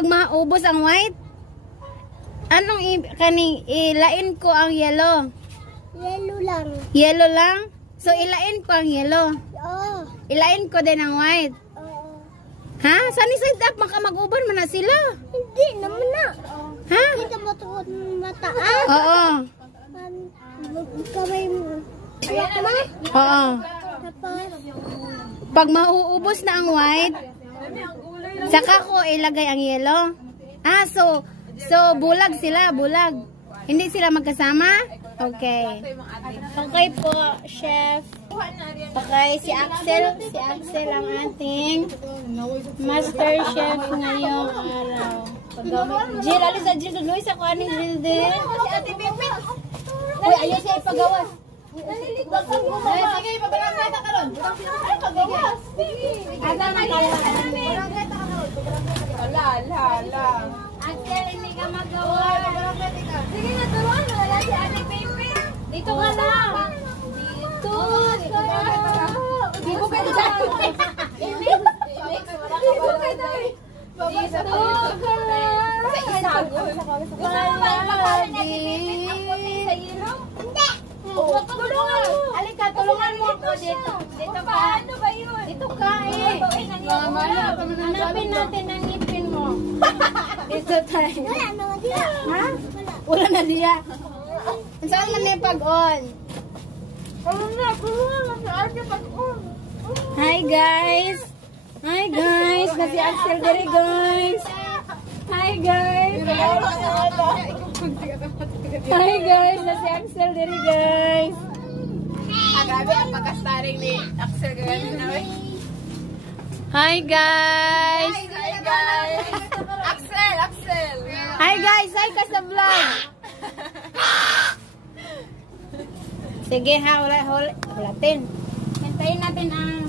pag maubos ang white, anong ilain ko ang yellow? Yellow lang. Yellow lang? So, ilain ko ang yellow. Oo. Ilain ko din ang white. Oo. Ha? Saan side up? Maka mag-uban mo na sila. Hindi naman na. Ha? Hindi ka matuot mataas. Oo. Kamay mo. Ayan na. Oo. Tapos, Pag mauubos na ang white, saka ko ilagay ang yellow. Ah, so bulag sila, bulag. Hindi sila magkasama? Okay. Okay po, chef. Okay, si Axel ang ating master chef ngayong araw. Jill, alis sa Jill, Luis ako ani Jill din. si Ate Pipit. Uy, ayun siya ipagawas. Naliligwag ang gumawa. Sige, pabarangay ta karon. Ay, pagawas. Asa na kayo? Ala. Axel, hindi ka magawa. Sige na, turuan mo na si Ate Pipit. Dito ka lang. Dito. Dito ka lang. Alika, tulungan mo ako dito. Dito ka. Paano ba yun? Dito ka eh. Hanapin natin ang ngipin mo. Dito tayo. Wala naman diya. Ha? Wala na diya. Saan man na pag-on? Tulungan mo sa Ate pag-on. Hi guys! Hi guys! Na si Axel diri guys! Hi guys! Hi guys! Na si Axel diri guys! Grabe ang pagka-starring ni Axel gagawin namin. Hi guys! Hi guys! Axel! Hi guys! Hi ka sa vlog! Sige ha, hulatin. Hintayin natin ang